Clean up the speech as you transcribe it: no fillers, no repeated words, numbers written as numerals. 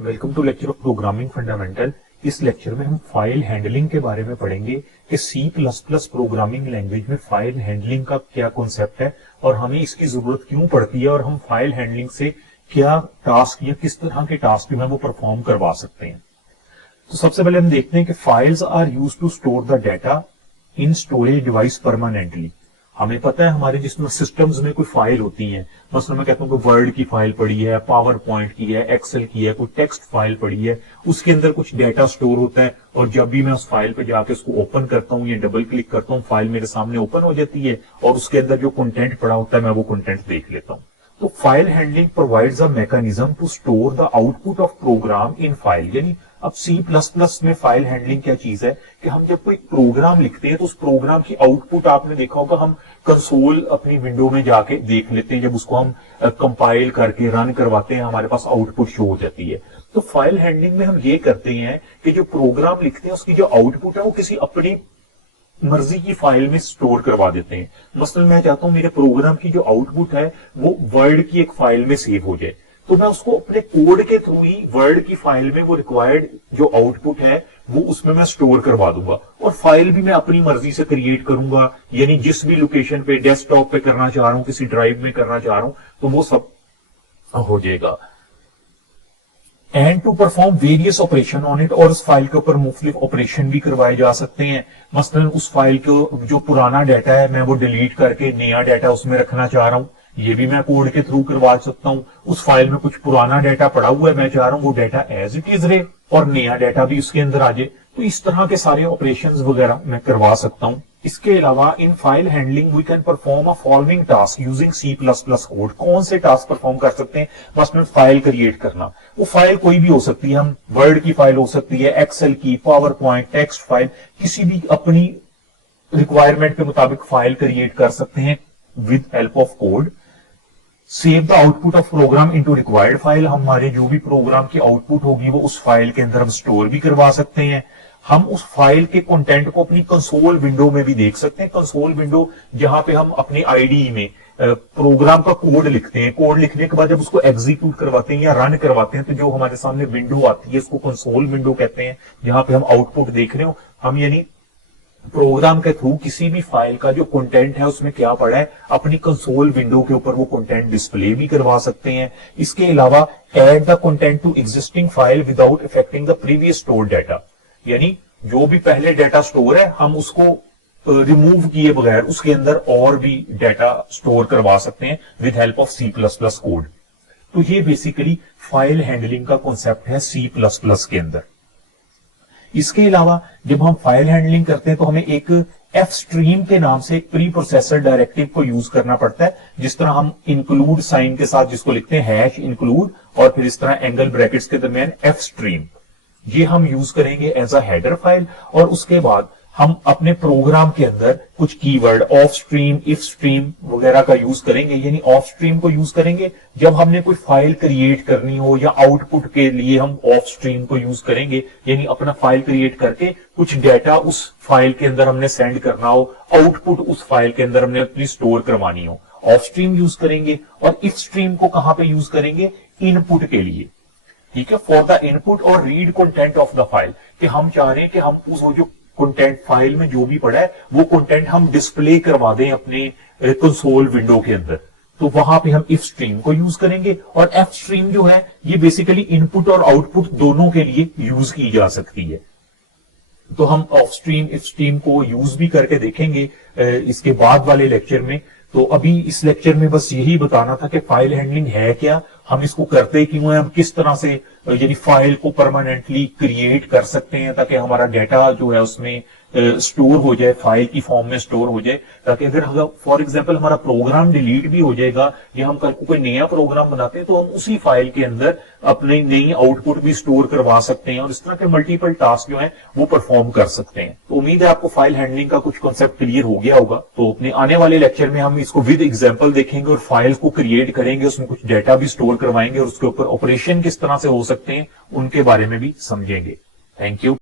Welcome to lecture of programming fundamental. इस lecture में हम फाइल हैंडलिंग के बारे में पढ़ेंगे कि C++ प्रोग्रामिंग लैंग्वेज में फाइल हैंडलिंग का क्या कॉन्सेप्ट है और हमें इसकी जरूरत क्यों पड़ती है और हम फाइल हैंडलिंग से क्या टास्क या किस तरह के टास्क जो है वो परफॉर्म करवा सकते हैं। तो सबसे पहले हम देखते हैं कि files are used to store the data in storage device permanently. हमें पता है हमारे जिसमें सिस्टम्स में कोई फाइल होती है, मसलन मैं कहता हूँ कि वर्ड की फाइल पड़ी है, पावर पॉइंट की है, एक्सेल की है, कोई टेक्स्ट फाइल पड़ी है, उसके अंदर कुछ डाटा स्टोर होता है और जब भी मैं उस फाइल पे जाके उसको ओपन करता हूँ या डबल क्लिक करता हूँ, फाइल मेरे सामने ओपन हो जाती है और उसके अंदर जो कंटेंट पड़ा होता है मैं वो कंटेंट देख लेता हूँ। तो file handling provides a mechanism to store the output of program in file. यानी अब C++ में फाइल हैंडलिंग क्या चीज है कि हम जब कोई प्रोग्राम लिखते हैं तो उस प्रोग्राम की आउटपुट आपने देखा होगा हम कंसोल अपनी विंडो में जाके देख लेते हैं। जब उसको हम कंपाइल करके रन करवाते हैं हमारे पास आउटपुट शो हो जाती है। तो फाइल हैंडलिंग में हम ये करते हैं कि जो प्रोग्राम लिखते हैं उसकी जो आउटपुट है वो किसी अपनी मर्जी की फाइल में स्टोर करवा देते हैं। मसलन मैं चाहता हूं मेरे प्रोग्राम की जो आउटपुट है वो वर्ड की एक फाइल में सेव हो जाए, तो मैं उसको अपने कोड के थ्रू ही वर्ड की फाइल में वो रिक्वायर्ड जो आउटपुट है वो उसमें मैं स्टोर करवा दूंगा और फाइल भी मैं अपनी मर्जी से क्रिएट करूंगा। यानी जिस भी लोकेशन पे डेस्कटॉप पे करना चाह रहा हूं, किसी ड्राइव में करना चाह रहा हूं, तो वो सब हो जाएगा। And to perform various operation on it, और उस फाइल के ऊपर मुख्तलिफ ऑपरेशन भी करवाए जा सकते हैं। मसलन उस फाइल को जो पुराना डाटा है मैं वो डिलीट करके नया डाटा उसमें रखना चाह रहा हूं, ये भी मैं कोड के थ्रू करवा सकता हूं। उस फाइल में कुछ पुराना डाटा पड़ा हुआ है, मैं चाह रहा हूं वो डाटा एज इट इज रहे और नया डाटा भी उसके अंदर आ जाए, तो इस तरह के सारे ऑपरेशंस वगैरह मैं करवा सकता हूं। इसके अलावा in file handling we can perform a following task using C++ code. कौन से टास्क परफॉर्म कर सकते हैं? मसलन फाइल क्रिएट करना, वो फाइल कोई भी हो सकती है, हम वर्ड की फाइल हो सकती है, एक्सेल की, पावर पॉइंट, टेक्स्ट फाइल, किसी भी अपनी रिक्वायरमेंट के मुताबिक फाइल क्रिएट कर सकते हैं with help of code. Save the output of programme into required file, हमारे जो भी प्रोग्राम की आउटपुट होगी वो उस फाइल के अंदर हम स्टोर भी करवा सकते हैं। हम उस फाइल के कंटेंट को अपनी कंसोल विंडो में भी देख सकते हैं। कंसोल विंडो जहां पे हम अपनी आईडी में प्रोग्राम का कोड लिखते हैं, कोड लिखने के बाद जब उसको एग्जीक्यूट करवाते हैं या रन करवाते हैं तो जो हमारे सामने विंडो आती है उसको कंसोल विंडो कहते हैं, जहां पे हम आउटपुट देख रहे हो। हम यानी प्रोग्राम के थ्रू किसी भी फाइल का जो कंटेंट है उसमें क्या पड़ा है अपनी कंसोल विंडो के ऊपर वो कंटेंट डिस्प्ले भी करवा सकते हैं। इसके अलावा add the content to existing file without affecting the previous store data, यानी जो भी पहले डाटा स्टोर है हम उसको रिमूव किए बगैर उसके अंदर और भी डाटा स्टोर करवा सकते हैं with help of C++ code. तो ये बेसिकली फाइल हैंडलिंग का कॉन्सेप्ट है C++ के अंदर। इसके अलावा जब हम फाइल हैंडलिंग करते हैं तो हमें एक fstream के नाम से एक प्री प्रोसेसर डायरेक्टिव को यूज करना पड़ता है। जिस तरह हम इंक्लूड साइन के साथ जिसको लिखते हैं हैश इंक्लूड और फिर इस तरह एंगल ब्रैकेट्स के दरमियान fstream, ये हम यूज करेंगे एज अ हेडर फाइल। और उसके बाद हम अपने प्रोग्राम के अंदर कुछ keyword of stream, if stream वगैरह का यूज करेंगे। यानी ऑफ स्ट्रीम को यूज करेंगे जब हमने कोई फाइल क्रिएट करनी हो या आउटपुट के लिए हम ऑफ स्ट्रीम को यूज करेंगे, यानी अपना फाइल क्रिएट करके कुछ डाटा उस फाइल के अंदर हमने सेंड करना हो, आउटपुट उस फाइल के अंदर हमने अपनी स्टोर करवानी हो, ऑफ स्ट्रीम यूज करेंगे। और इफ स्ट्रीम को कहां पे यूज करेंगे? इनपुट के लिए, ठीक है, फॉर द इनपुट और read content of the file, कि हम चाह रहे हैं कि हम उस जो कंटेंट फाइल में जो भी पड़ा है वो कंटेंट हम डिस्प्ले करवा दें अपने कंसोल विंडो के अंदर, तो वहां पे हम इफ स्ट्रीम को यूज करेंगे। और एफ स्ट्रीम जो है ये बेसिकली इनपुट और आउटपुट दोनों के लिए यूज की जा सकती है। तो हम ऑफ स्ट्रीम, इफ स्ट्रीम को यूज भी करके देखेंगे इसके बाद वाले लेक्चर में। तो अभी इस लेक्चर में बस यही बताना था कि फाइल हैंडलिंग है क्या, हम इसको करते क्यों हैं, हम किस तरह से यानी फाइल को परमानेंटली क्रिएट कर सकते हैं ताकि हमारा डाटा जो है उसमें स्टोर हो जाए, फाइल की फॉर्म में स्टोर हो जाए, ताकि अगर फॉर एग्जांपल हमारा प्रोग्राम डिलीट भी हो जाएगा या हम कल को कोई नया प्रोग्राम बनाते हैं तो हम उसी फाइल के अंदर अपने नई आउटपुट भी स्टोर करवा सकते हैं और इस तरह के मल्टीपल टास्क जो है वो परफॉर्म कर सकते हैं। तो उम्मीद है आपको फाइल हैंडलिंग का कुछ कॉन्सेप्ट क्लियर हो गया होगा। तो अपने आने वाले लेक्चर में हम इसको विद एग्जाम्पल देखेंगे और फाइल्स को क्रिएट करेंगे, उसमें कुछ डाटा भी स्टोर करवाएंगे और उसके ऊपर ऑपरेशन किस तरह से हो सकते हैं उनके बारे में भी समझेंगे। Thank you.